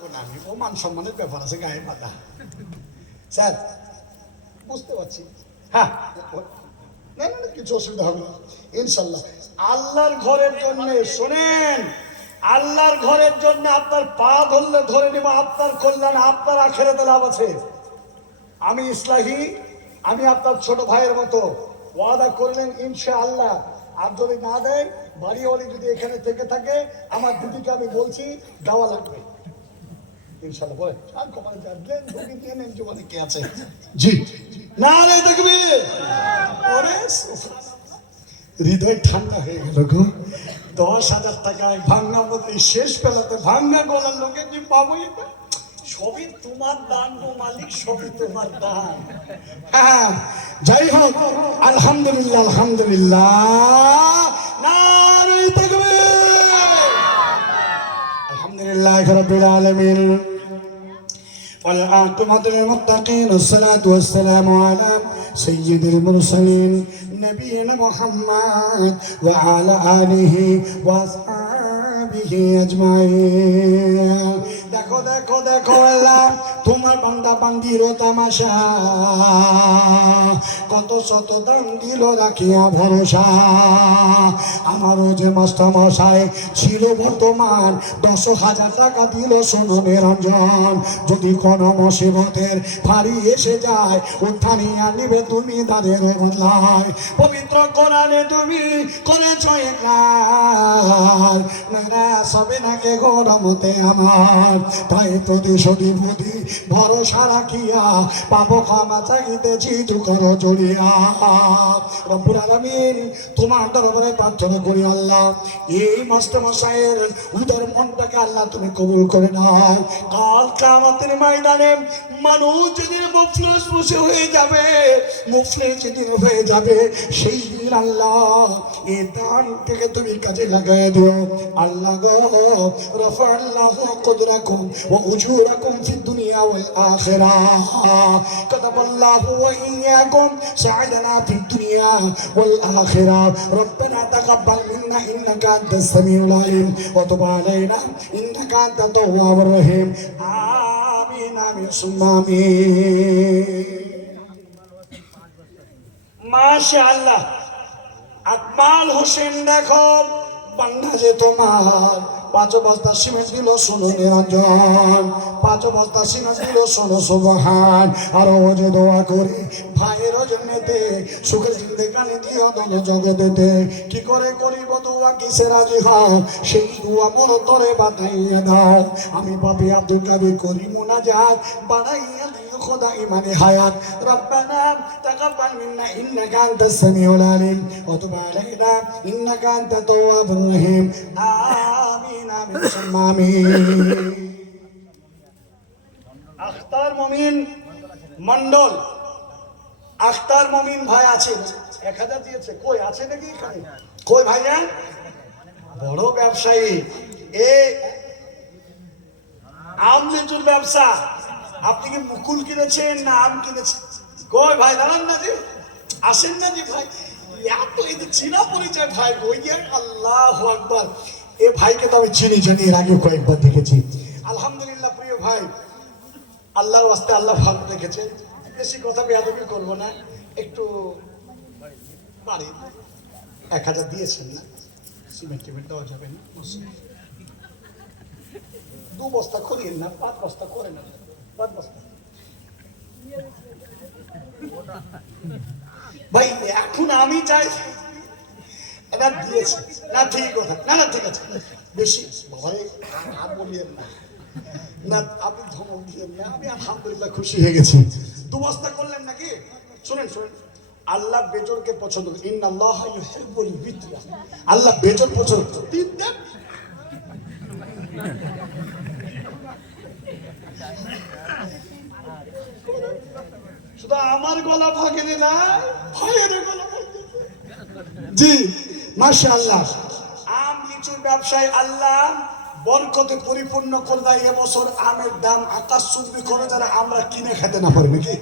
ও মান সম্মানের ব্যাপার আছে, গায়ে পাতা স্যার বুঝতে পারছি। হ্যাঁ না না না, কিছু অসুবিধা হবে না ইনশাল্লাহ। আল্লাহর ঘরের জন্য শোনেন, আল্লাহর ঘরের জন্য আপনার পা ধরলে ধরে নেব, আপনার কল্যাণ, আপনার আখেরাতে লাভ আছে। আমি ইসলাহি, আমি আপনার ছোট ভাইয়ের মতো ওয়াদা করলেন ইনশাআল্লাহ। আর যদি না দেয়, বাড়িওয়ালি যদি এখানে থেকে থাকে, আমার দিদিকে আমি বলছি দেওয়া লাগবে ইনশাআল্লাহ। বলে আর কমানে যাবেন ঢুকি দিয়ে নেন জীবনে কে আছে। জি না রে দেখবি, ওরে হৃদয় ঠান্ডা হয়ে গেল গো। 10,000 টাকায় ভাঙ্গা মতো শেষ পেলাতে ভাঙ্গা গলার লোকে কি পাবো? এটা সবই তোমার দান গো মালিক, সবই তোমার দান। হ্যাঁ যাই হোক, আলহামদুলিল্লাহ আলহামদুলিল্লাহ, নারে তাকবীর, আলহামদুলিল্লাহ রাব্বিল আলামিন, والعاقبة للمتقين، الصلاة والسلام على سيد المرسلين نبينا محمد وعلى آله وأصحابه أجمعين। দেখো দেখো দেখো আল্লাহ তোমার বান্দা বান্দির তামাশা, কত শত দান দিল রাখিয়া ভরসা। আমারও যে মাস্টার মশাই ছিল বর্তমান 10,000 টাকা দিল শোনো নিরঞ্জন, যদি কোন মুসিবতের ফাড়ি এসে যায় উঠানিয়া নিবে তুমি তাদের বদলায়। পবিত্র কোরআনে তুমি করেছ একরার, নারাজ হবে না কে গরমতে আমার, তাই প্রতিশোধী বুদ্ধি ভরসা রাখিয়া পাবো ক্ষমা চাইতেছি তু করো জড়িয়া। রব্বুল আলামিন তোমার দরবারে প্রার্থনা করি আল্লাহ, এই মাস্টার মশাইয়ের উদার মনটাকে আল্লাহ তুমি কবুল করে নাও। কাল কিয়ামতের ময়দানে মানুষ যেদিন মুফলিস বসে হয়ে যাবে, মুফলিস যেদিন হয়ে যাবে, সেই দিন আল্লাহ এই দান থেকে তুমি কাজে লাগাই দিও আল্লাহ গো। রাফাআল্লাহু কদরাকুম ওয়া উজুরাকুম ফিদ দুনিয়া ওয়াল আখিরাহ, কাতাবাল্লাহু ওয়া ইয়্যাকুম সা'দানা ফিদ দুনিয়া ওয়াল আখিরাহ। রব্বানা তাকাব্বাল মিন্না ইন্নাকা আনতাস সামিউল আলিম ওয়া তুব আলাইনা ইন্নাকা আনতাত তাওয়াবুর রহিম। আমিন আমিন সুম্মা আমিন। মাশাআল্লাহ। আকমাল হোসেন দেখো বান্দা যে তোমার 5 বস্তা সিমেন্ট দিল শোনো নিরঞ্জন, 5 বস্তা সিমেন্ট দিল শোনো সুবহান। আর ও যে দোয়া করে ভাইয়ের জন্যতে সুখের জিন্দেগানি দিয়া দল জগতেতে, কি করে করিব দোয়া কিসে রাজি হও, সেই দোয়া মন তরে বাতাইয়া দাও। আমি পাপি আব্দুল কাদের করি মুনাজাত, বাড়াইয়া দিও খোদা ইমানে হায়াত। রব্বানা তাকাব্বাল মিন্না ইন্নাকা আনতাস সামিউল আলিম ওয়া তুব আলাইনা ইন্নাকা আনতাত তাওয়াবুর রহিম। আমিন আমিন সুম্মা আমিন। আখতার মমিন মন্ডল, আখতার মমিন ভাই আছে, 1000 দিয়েছে। কই আছে নাকি এখানে? কই ভাইজান? বড় ব্যবসায়ী, এ আম লিচুর ব্যবসা। আপনি কি মুকুল কিনেছেন না আম কিনেছেন? কই ভাই দাঁড়ান না জি, আসেন না জি ভাই। এত এই চিনা পরিচয় ভাই, ওই আল্লাহু আকবার। এ ভাইকে তো আমি চিনি, জানি, এর আগে কয়েকবার দেখেছি। আলহামদুলিল্লাহ প্রিয় ভাই, আল্লাহর ওয়াস্তে আল্লাহ ভালো রেখেছে। বেশি কথা বেয়াদবি করবো না, একটু বাড়ি 1000 দিয়েছেন না, সিমেন্ট টিমেন্ট দেওয়া যাবে না, 2 বস্তা করিয়েন না, 5 বস্তা করে না, 5 বস্তা ভাই। এখন আমি চাই এটা দিয়েছে না, ঠিক কথা না, না ঠিক আছে, বেশি বাবারে আর বলিয়েন না, না আপনি ধমক দিয়েন না। আমি আলহামদুলিল্লাহ খুশি হয়ে গেছি। 2 বস্তা করলেন নাকি? শুনেন শুনেন, আল্লাহ বেজরকে পছন্দ করে, ইন্নাল্লাহা ইউহিব্বুল বিতরা, আল্লাহ বেজর পছন্দ করে। দেন শুধু আমার গলা ভাগেনি না, ভাইয়ের গলা ভাগেনি। জি মাশাআল্লাহ। আম লিচুর ব্যবসায় আল্লাহ বরকতে পরিপূর্ণ করে দেয়। এবছর আমের দাম আকাশ চুম্বি করে, যারা আমরা কিনে খেতে না পারি নাকি?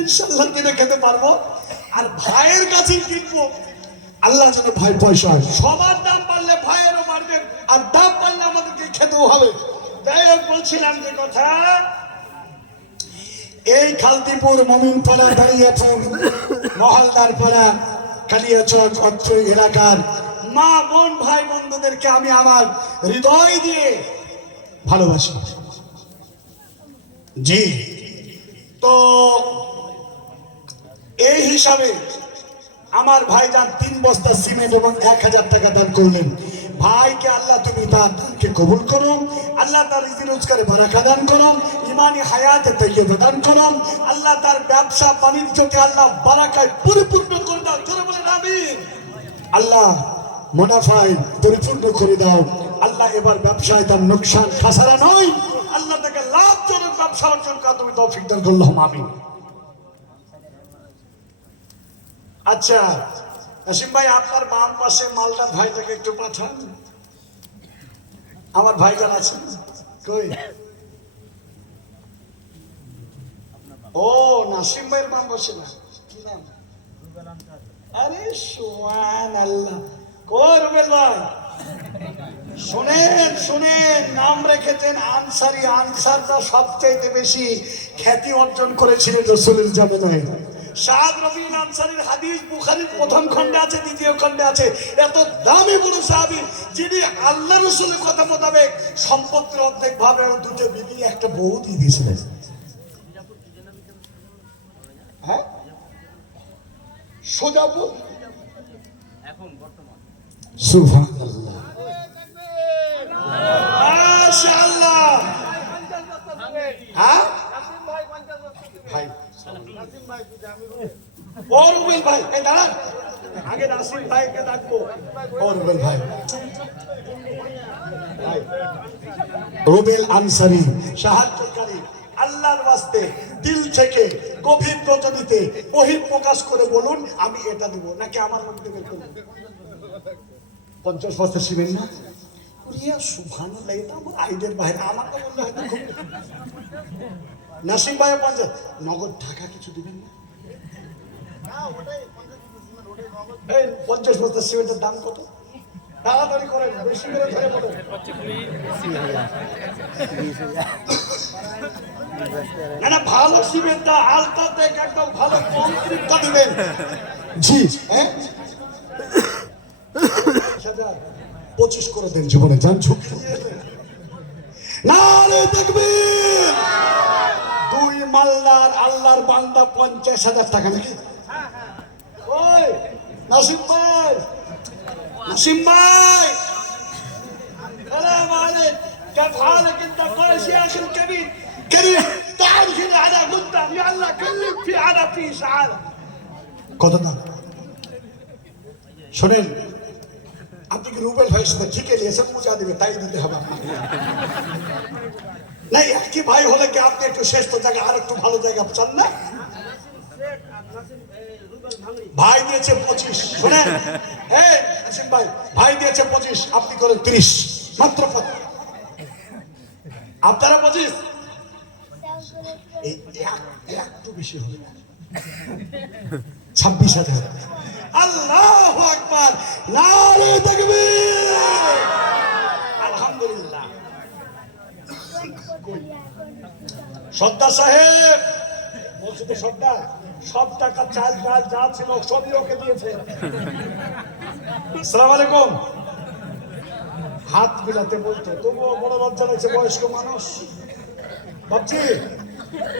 ইনশাআল্লাহ কিনে খেতে পারবো, আর ভাইয়ের কাছে কিনবো। আল্লাহ যেন ভাই পয়সা, সবার দাম বাড়লে ভাইয়েরও বাড়বে, আর দাম বাড়লে আমাদেরকে তো হবে। যাই হোক, বলছিলাম যে কথা, এই খালদিপুর মমিনপাড়া দাঁড়িয়েছেন মহলদার পাড়া কালিয়াচক অত্র এলাকার মা বোন ভাই বন্ধুদেরকে আমি আমার হৃদয় দিয়ে ভালোবাসি। জি, তো এই হিসাবে আমার ভাইজান 3 বস্তা সিমেন্ট এবং 1000 টাকা দান করলেন। ভাইকে আল্লাহ তুমি তার দানকে কবুল করো, আল্লাহ তার রিজিক রোজগারে বারাকা দান করো, ইমানি হায়াতে তাইয়্যিবা দান করো, আল্লাহ তার ব্যবসা বাণিজ্যকে আল্লাহ বারাকায় পরিপূর্ণ করে দাও। জোরে বলেন আমিন। আল্লাহ মুনাফায় পরিপূর্ণ করে দাও। আল্লাহ এবার ব্যবসায় তার লোকসান খাসারা নয়, আল্লাহ তাকে লাভজনক ব্যবসা অর্জন করা তুমি তৌফিক দান করো, আল্লাহুম্মা আমিন। আচ্ছা নাসিম ভাই, আপনার বাম পাশে মালদার ভাইটাকে একটু পাঠান। আমার ভাইজান আছে কই? ও নাসিম ভাইয়ের বাম পাশে না, কি নাম? আরে সুবহানাল্লাহ, কই রুবেল ভাই? শুনেন শুনেন, নাম রেখেছেন আনসারী। আনসারটা সবচেয়ে বেশি খ্যাতি অর্জন করেছিলেন রাসূলের জামানায়। সাদ রবিউল আনসারীর হাদিস বুখারীর প্রথম খণ্ডে আছে, দ্বিতীয় খণ্ডে আছে। এত দামি বড় সাহাবী, যিনি আল্লাহ রাসূলের কথা মোতাবেক সম্পত্তির অর্ধেক ভাবে দুটো বিবি একটা বউ দিয়ে দিয়েছিলেন। হ্যাঁ, সোজাপুর এখন বর্তমান। সুবহানাল্লাহ, মাশাআল্লাহ। হ্যাঁ ভাই, ও রুবেল ভাই, এই দাঁড়ান, আগে নাসিম ভাইকে ডাকবো। ও রুবেল ভাই, রুবেল আনসারী সাহায্যকারী, আল্লাহর ওয়াস্তে দিল থেকে গভীর রজনীতে বহির প্রকাশ করে বলুন আমি এটা দেব, নাকি আমার মধ্যে বের করব? 50 বস্তা সিমেন্ট না? সুবহানাল্লাহ, এটা আমার আইডিয়ার বাইরে। আমাকে বললে হয়তো খুব। নাসিম ভাই 50 নগদ টাকা কিছু দিবেন না? এই 50 বস্তা সিমেন্টের দাম কত? তাড়াতাড়ি করেন, বেশি করে ধরে বলুন। না না, ভালো সিমেন্টটা আলট্রাটেক একদম ভালো কংক্রিটটা দিবেন। জি, হ্যাঁ 25 করে দেন, জীবনে যান ঝুঁকি নারে তাকবীর। 2 মাল্লার আল্লাহর বান্দা 50,000 টাকা নাকি? ওই নাসিম ভাই, নাসিম ভাই, السلام عليك، كيف حالك انت كويس يا اخي الكبير؟ كريم تعال هنا على قدام، يلا كلم في على في تعال। কত দাম শোনেন, আপনি কি রুবেল ভাইয়ের সাথে ঠিকই নিয়েছেন? পূজা দিবে, তাই দিতে হবে আপনাকে। না, একই ভাই হলে কি আপনি একটু শ্রেষ্ঠ জায়গা আর একটু ভালো জায়গা চান না? ভাই দিয়েছে 25। শুনেন, হ্যাঁ নাসিম ভাই, ভাই দিয়েছে 25, আপনি করেন 30, মাত্র 25। আপনারা 25, এই একটু বেশি হবে না, 26,000। আল্লাহু আকবার, নারে তাকবীর, আলহামদুলিল্লাহ। সর্দার সাহেব, মসজিদে সর্দার, সব টাকা চাল ডাল যা ছিল সবই ওকে দিয়েছে। আসসালামু আলাইকুম। হাত মিলাতে বলতো, তবুও বড় লজ্জা লাগছে, বয়স্ক মানুষ। ভাবছি